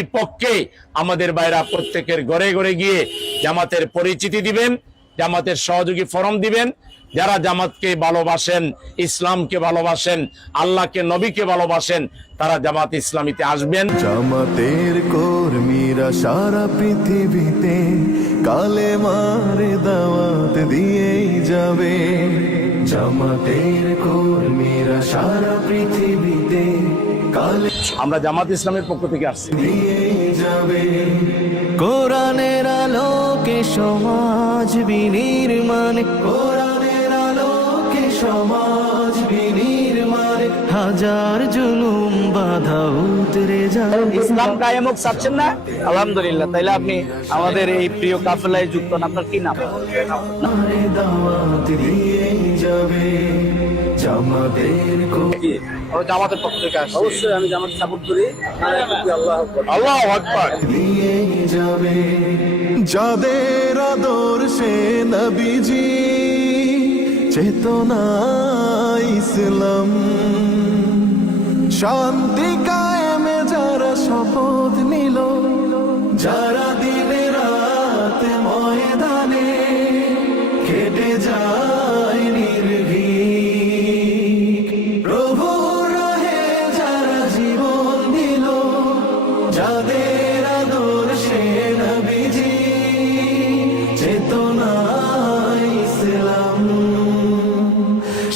এই পক্ষে আমাদের ভাইরা প্রত্যেকের ঘরে ঘরে গিয়ে জামাতের পরিচিতি দিবেন, জামাতের সহযোগী ফরম দিবেন। যারা জামাতকে ভালোবাসেন, ইসলামকে ভালোবাসেন, আল্লাহকে, নবীকে ভালোবাসেন, তারা জামাত ইসলামীতে আসবেন। জামাতের কর্মীরা সারা পৃথিবীতে কালেমার দাওয়াত দিয়েই যাবে। জামাতের কর্মীরা সারা পৃথিবীতে আমরা জামাত ইসলামের পক্ষ থেকে আসছি। দিয়েই যাবে কোরআনের আলোকে সমাজ বিনির্মাণ, কোরআনের আলোকে সমাজ বিনির্মাণ, হাজার জুলুম বাধা উতরে যায়। ইসলাম কায়েম হোক চাচ্ছেন না? আলহামদুলিল্লাহ। তাইলে আপনি আমাদের এই প্রিয় কাফেলায় যুক্ত হন। আপনার কি নাম? দাওয়াত দিয়েই যাবে জামাতের জামাতের পক্ষ থেকে আসছি। অবশ্যই আমি জামাত সাপোর্ট করি। আল্লাহু আকবার। দিয়েই যাবে যাদের আদর্শে নবীজি চেতনা ইসলাম, শান্তি কায়েমে যারা শপথ নিল, যারা দিনে রাত ময়দানে খেটে যায় নির্ভীক, প্রভুর রাহে যারা জীবন দিল, যাদের আদর্শে নবীজি চেতনা ইসলাম,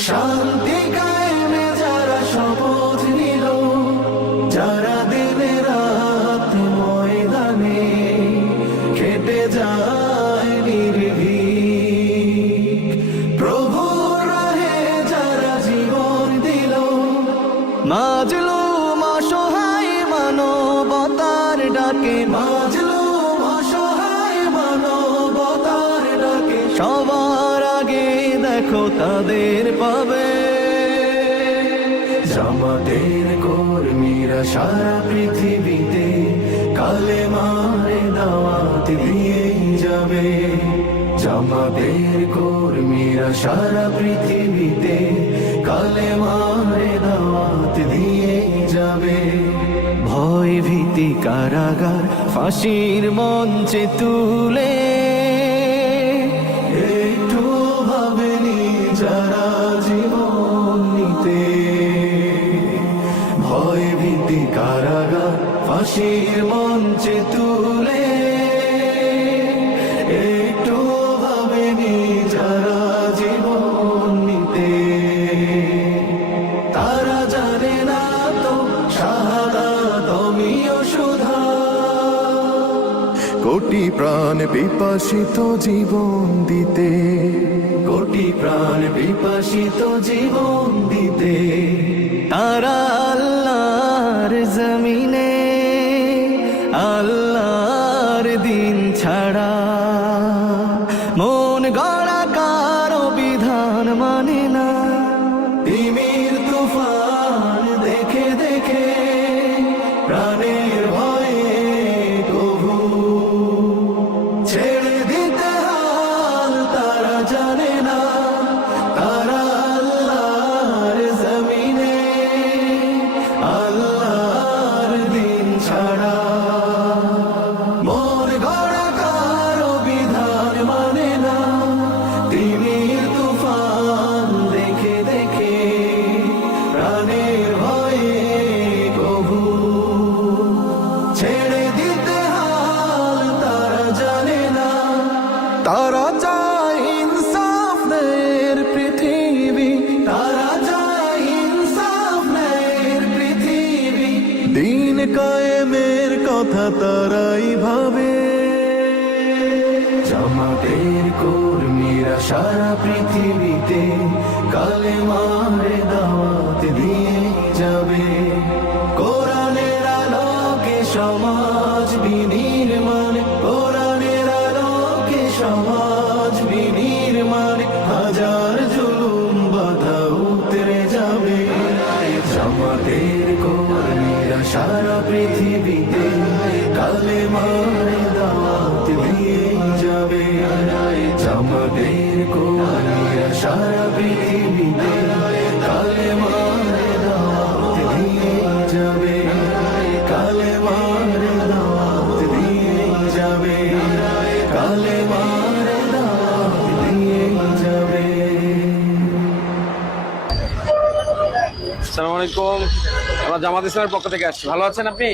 শান্তি কায়েমে যারা শপথ নিল, যারা দিনে রাত ময়দানে খেটে যায় নির্ভীক, প্রভুর রাহে যারা জীবন দিল, মাজলুম অসহায় মানবতার ডাকে, মাজলুম অসহায় মানবতার ডাকে, সবার আগে দেখো তাদের পাবে। জামাতের কর্মীরা সারা পৃথিবীতে কালেমার দাওয়াত দিয়েই যাবে। জামাতের কর্মীরা সারা পৃথিবীতে কালেমার দাওয়াত দিয়েই যাবে। ভয় ভীতি কারাগার ফাঁসির মঞ্চে তুলে একটু ভাবেনি যারা জীবন নিতে, ভয় ভীতি কারাগার ফাঁসির মঞ্চে তুলে একটু ভাবেনি যারা জীবন নিতে, তারা জানে না তো শাহাদাত আমিও সুধা, কোটি প্রাণ বিপাসিত জীবন দিতে, কোটি প্রাণ বিপাসিত জীবন দিতে, তারা আল্লাহর জমিনে আল্লাহর দিন ছাড়া মন গড়া কারো বিধান মানে না। তিমির তুফান দেখে দেখে প্রাণের ভয়ে কবু ছেড়ে দিতে হাল তারা জানে না, তারা আল্লাহর জমিনে আল্লাহর দিন ছাড়া মন গড়া কারো বিধান মানে না। তিমির তুফান দেখে দেখে প্রাণের ভয়ে কবু ছেড়ে দিতে হাল তারা জানে না, তারা চায় ইনসাফ ন্যায়ের পৃথিবী, তারা চায় ইনসাফ ন্যায়ের পৃথিবী, দিন কায়েমের কথা তারাই ভাবে। জামাতের কর্মীরা সারা পৃথিবীতে কালেমার দাওয়াত দিয়ে যাবে। কোরআনের আলোকে সমাজ বিনির্মাণ, কোরআনের আলোকে সমাজ বিনির্মাণ, হাজার জুলুম বাধা উতরে যাবে। জামাতের কর্মীরা সারা পৃথিবীতে কালেমার দাওয়াত দিয়ে যাবে। জামাতের কর্মীরা সারা পৃথিবীতে কালেমার দাওয়াত দিয়ে যাবে, কালেমার দাওয়াত আসসালামু আলাইকুম। আমরা জামাত ইসলামের পক্ষ থেকে আসছি। ভালো আছেন আপনি?